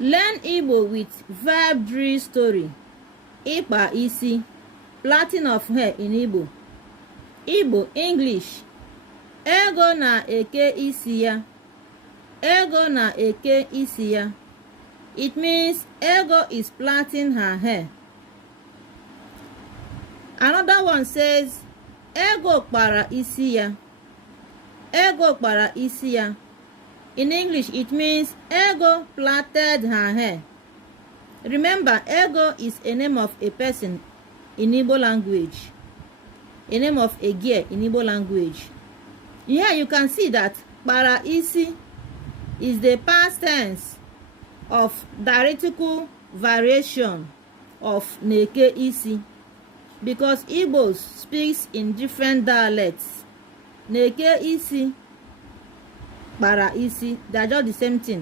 Learn Igbo with verb drill story. Ikpa isi, plaiting of hair in Igbo. Igbo English. Ego na-eke isi ya. Ego na-eke isi ya. It means Ego is plaiting her hair. Another one says Ego kpara isi ya. Ego kpara isi ya. In English, it means Ego plaited her hair. Remember, Ego is a name of a person in Igbo language. A name of a gear in Igbo language. Here you can see that kpara isi is the past tense of dialectical variation of neke isi, because Igbos speaks in different dialects. Neke isi, kpara isi, they are just the same thing.